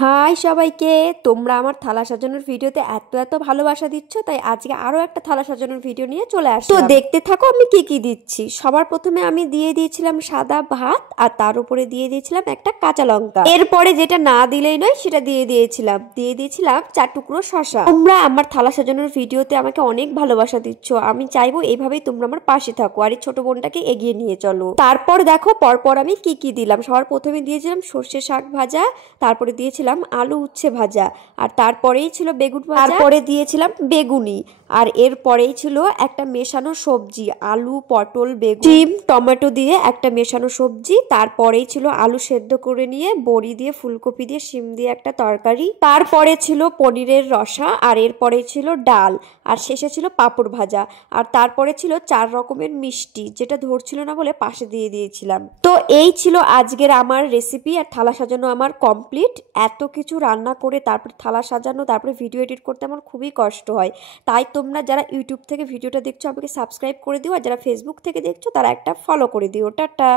High সবাইকে। তোমরা আমার থালা সাজানোর ভিডিওতে এত এত ভালোবাসা দিচ্ছ, তাই আজকে আরো একটা থালা সাজানোর ভিডিও নিয়ে চলে আসলাম। তো দেখতে থাকো আমি কি কি দিচ্ছি। সবার প্রথমে আমি দিয়ে দিয়েছিলাম সাদা ভাত, আর তার উপরে দিয়ে দিয়েছিলাম একটা কাঁচা লঙ্কা। এরপরে যেটা না দিলেই নয় সেটা দিয়ে দিয়েছিলাম 4 টুকরো শসা। তোমরা আমার থালা সাজানোর ভিডিওতে আমাকে অনেক ভালোবাসা দিচ্ছ, আমি চাইবো এইভাবেই তোমরা আমার পাশে থাকো আর এই ছোট বোনটাকে এগিয়ে নিয়ে চলো। তারপর দেখো পরপর আমি কি কি দিলাম। সবার প্রথমে দিয়েছিলাম সর্ষে শাক ভাজা, তারপরে দিয়েছিলাম আলু উচ্ছে ভাজা, আর তারপরেই ছিল বেগুন ভাজা, তারপরে দিয়েছিলাম বেগুনি, আর এরপরেই ছিল একটা মেশানো সবজি, আলু পটল বেগুন ডিম টমেটো দিয়ে একটা মেশানো সবজি। তারপরেই ছিল আলু সেদ্ধ করে নিয়ে বড়ি দিয়ে ফুলকপি দিয়ে শিম দিয়ে একটা তরকারি। তারপরে ছিল পনিরের রসা, আর এরপরে ছিল ডাল, আর শেষে ছিল পাঁপড় ভাজা, আর তারপরে ছিল 4 রকমের মিষ্টি, যেটা ধরছিল না বলে পাশে দিয়ে দিয়েছিলাম। তো এই ছিল আজকের আমার রেসিপি, আর থালা সাজানো আমার কমপ্লিট। এত কিছু রান্না করে তারপর থালা সাজানো, তারপরে ভিডিও এডিট করতে আমার খুবই কষ্ট হয়। তাই তোমরা যারা ইউটিউব থেকে ভিডিওটা দেখছো আমাকে সাবস্ক্রাইব করে দিও, আর যারা ফেসবুক থেকে দেখছো তারা একটা ফলো করে দিও। টাটা।